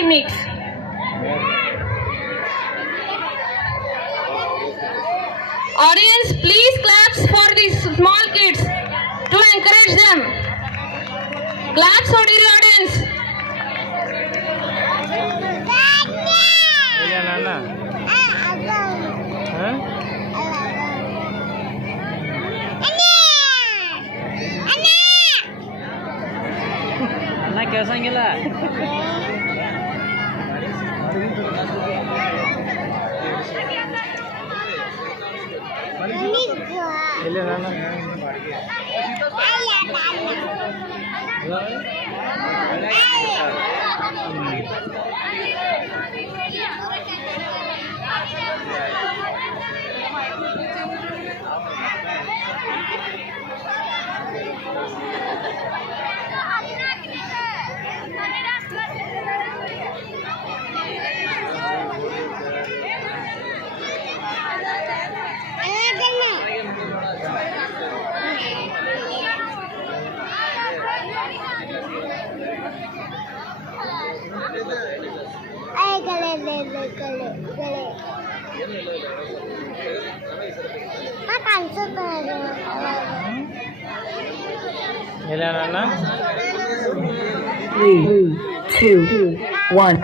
remix. Audience, please claps for these small kids to encourage them. Claps for the audience. ಅಣ್ಣ ಕೇಳ್ಸಂಗಿಲ್ಲ. ಇಲ್ಲ ಅಣ್ಣ 3, 2, 1.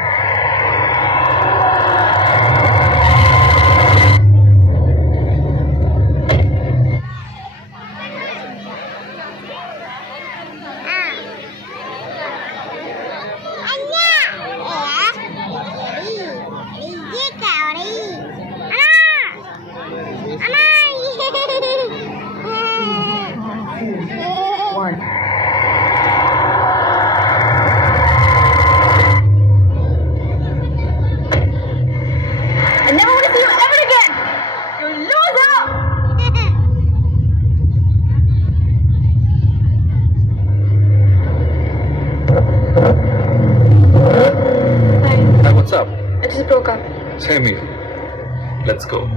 What's up? It just broke up. Same here. Let's go.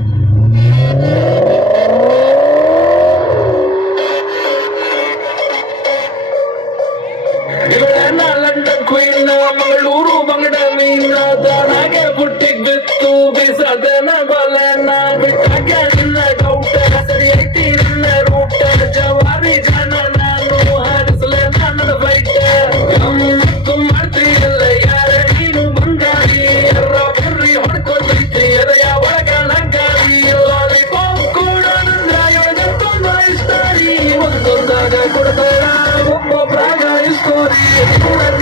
London queen Mangaluru ಬಂಗಡ ಮೀನ ತಾನಾಗೆ ಬುಟ್ಟಿಗ್ ಬಿತ್ತು ಬೀಸದನ ಬಲನ ಬಿಟ್ಟಾಗ ನಿನ್ನ ಡೌಟ ಸರಿ ಐತಿ ನಿನ್ನ ರೂಟ ಜವಾರಿ ಜನ ನಾನು ಹಾರಿಸಲೆ ನನ್ನ ಬೈಟ ಮಾಡ್ತೀಯಲ್ಲ ಯಾರ ನೀನು ಬಂಗಾರಿ ಎರ್ರ ಬುರ್ರಿ ಹೊಡ್ಕೊಂಡೈತಿ ಎದೆಯ ಒಳಗ ನಂಗಾರಿ ಲಾಲಿಪಾಪ್ ಕೂಡ ನಂದ್ರ ಇವಳದಂತೊಂದು ಇಷ್ಟಾರಿ ಒಂದೊಂದಾಗ ಕೊಡ್ತಾರ ಒಬ್ಬೊಬ್ರಾಗ ಇಸ್ಕೋರಿ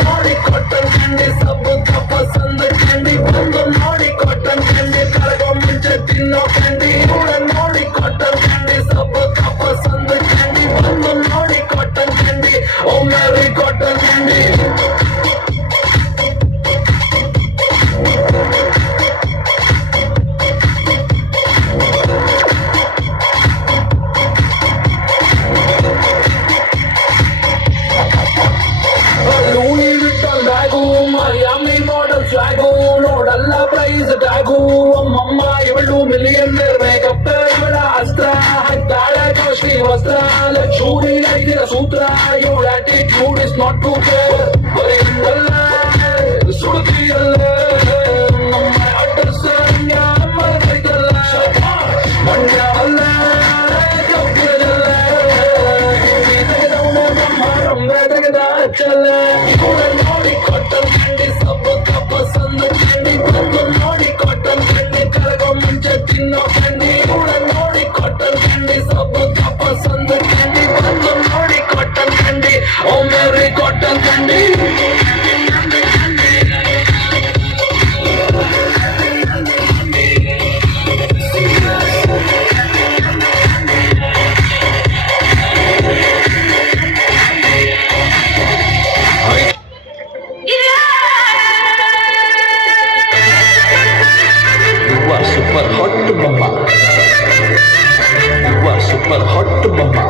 ನೋಡಿ ಕಾಟನ್ ಕ್ಯಾಂಡಿ ಸಬ್ಬು ಪಸಂದ ಕ್ಯಾಂಡಿ ಬಂದು ನೋಡಿ ಕಾಟನ್ ಕ್ಯಾಂಡಿ ಕರಗೋ ಮುಂಚೆ ತಿನ್ನೋ ಕ್ಯಾಂಡಿ ನೋಡಿ ಕಾಟನ್ ಕ್ಯಾಂಡಿ ಸಬ್ಬು ಪಸಂದ ಕ್ಯಾಂಡಿ ಬಂದು ನೋಡಿ cotton candy oh Mary cotton candy Louis Vuitton bag Miami model swag ನೋಡಲ್ಲ ಪ್ರೈಸ್ ಟ್ಯಾಗು ಅಮ್ಮಮ್ಮ ಇವಳು ಮಿಲಿಯನ್ನೇರ್ ಮೇಕಪ್ ಇವಳ ಅಸ್ತ್ರ ಹಾಕ್ತಾಳೆ ಕಾಸ್ಟ್ಲಿ ವಸ್ತ್ರ ಲಕ್ಷೂರಿ ಐದಿನ ಸೂತ್ರ ಇವಳ attitude is not to care ಬರೀ ಹಿಂಗಲ್ಲ ಸುಡುತ್ತೀಯಲ್ಲ ನಮ್ಮ ಅಡ್ರೆಸ್ ಮರದೈತಲ್ಲ ಮಂಡ್ಯ ಅಲ್ಲ ಕೌಕಿರದಲ್ಲ ತೆಗೆದವನ ನಮ್ಮ ರಂಬೆ ತೆಗೆದ ಹಚ್ಚಲ್ಲ ನೋಡಿ ಕಾಟನ್ ಕ್ಯಾಂಡಿ ಸಬ್ಬು ಪಸಂದ ಕ್ಯಾಂಡಿ ಬಂದು ನೋಡಿ ಕಾಟನ್ ಕ್ಯಾಂಡಿ ಕರಗೋ ಮುಂಚೆ ತಿನ್ನೋ ಕ್ಯಾಂಡಿ ನೋಡಿ ಕಾಟನ್ ಕ್ಯಾಂಡಿ ಸಬ್ಬು ಪಸಂದ ಕ್ಯಾಂಡಿ ಬಂದು ನೋಡಿ ಕಾಟನ್ ಕ್ಯಾಂಡಿ ಓ ಮೇರಿ cotton candy You are super hot mama. You are super hot mama.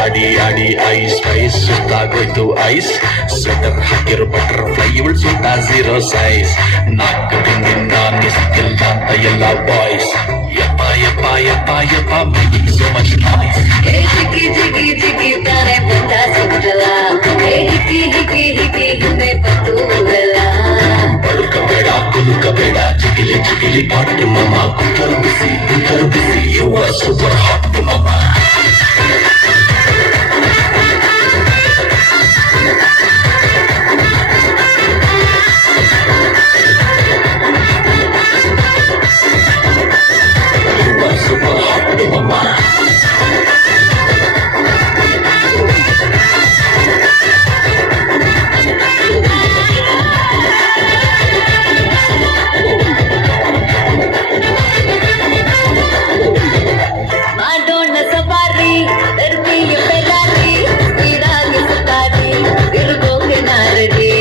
ಆಡಿ ಆಡಿ ಐಸ್ ಐಸ್ ಸುತ್ತಾಗೋಯ್ತು ಐಸ್ ಸ್ವೆಟರ್ ಹಾಕಿರೋ ಬಟರ್ಫ್ಲೈ ಇವಳು ಸುತ್ತ ಝೀರೋ ಸೈಜ್ ನಾಲ್ಕು ದಿನದಿಂದ ನಿಸ್ತಿಲ್ಲ ಅಂತ ಎಲ್ಲ ಬಾಯ್ಸ್ ಯಪ್ಪ ಯಪ್ಪ ಯಪ್ಪ ಯಪ್ಪ ಮೇಕಿಂಗ್ ಸೋ ಮಚ್ ನಾಯ್ಸ್ ಜಿಗಿ ಜಿಗಿ ಜಿಗಿ ತಾನೆ ಬಂದ ಸಿಗ್ತಲ್ಲ ಹಿಕ್ಕಿ ಹಿಕ್ಕಿ are super hot, mama. You are super hot, mama. Madonna safari, terti ya Ferrari, tidak ya sekali, dirgo kenari.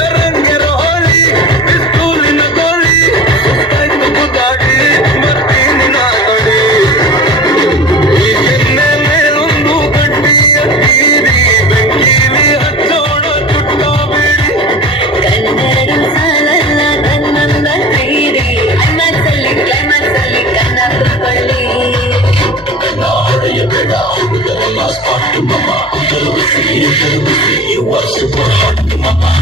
Erangero holi, pistolina goli, sustaito bugadi, martini nagadi. ಈಗಿನ್ನೆ ಮೇಲೊಂದು ಗಟ್ಟಿಯ ತೀರಿ, ಬೆಂಕಿಲಿ ಹಚ್ಚೋಣ ಚುಟ್ಟಬೇಡಿ. ಕನ್ನಡ ಸಾಲಲ್ಲ ನನ್ನನ್ನ ತೀರಿ, ಕ್ಲೈಮ್ಯಾಕ್ಸ್ ಅಲ್ಲಿ ಕನ್ನ ಕುತ್ಕೊಳ್ಳಿ. ನಾ ಹೊಡೆಯಬೇಡ ಹುಡುಗರೆಲ್ಲ ಸ್ಪಾಟ್ ಮಮ್ಮ. ಉತ್ತರವಿಸಿ you are super hot mama.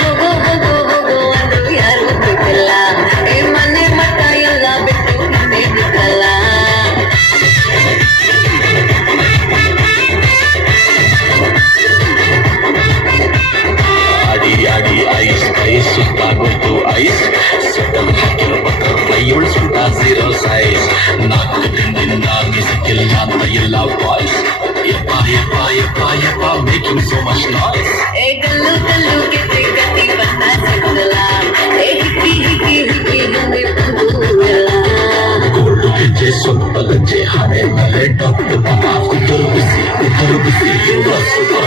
ಹೋಗೋ ಅಂದ್ರು ಯಾರು ಬಿಟ್ಟಿಲ್ಲ, ಈ ಮನೆ ಮಠ ಎಲ್ಲ ಬಿಟ್ಟು ಹಿಂದೆ ಬಿಟ್ಟಲ್ಲ. ಆಡಿ ಆಡಿ ಐಸ್ ಐಸ್ ಸುತ್ತಾಗೋಯ್ತು ಐಸ್ ಸೆಟಲ್ ಹಾಕಿರೋ ಬಟರ್ಫ್ಲೈ ಇವಳು ಸುತ್ತ ಝೀರೋ ಸೈಜ್. ನಾಲ್ಕು ದಿನದಿಂದ ಮ್ಯೂಸಿಕ್ಕಿಲ್ಲ ಅಂತ ಎಲ್ಲ ವಾಯ್ಸ್. ಯಪ್ಪ ಯಪ್ಪ ಯಪ್ಪ ಯಪ್ಪ ಮೇಕಿಂಗ್ ಸೋ ಮಚ್ ನಾಯ್ಸ್. ಏ ಕಲ್ಲು ಕಲ್ಲು ಕೆತ್ತಿ ಕತ್ತಿ ಬಣ್ಣ ಸಿಕ್ಕಲ್ಲ, ಏ ಹಿಕ್ಕಿ ಹಿಂದೆ ಬಂದೂರಲ್ಲ. ಗೋಲ್ಡು ಗೆಜ್ಜೆ ಸ್ವಲ್ಪ ಗಜ್ಜೆ ಹಣೆ ಮೇಲೆ ಡಾಕ್ಟರ್ ಮಮ್ಮ. ಉತ್ತರು ಬಿಸಿ you are super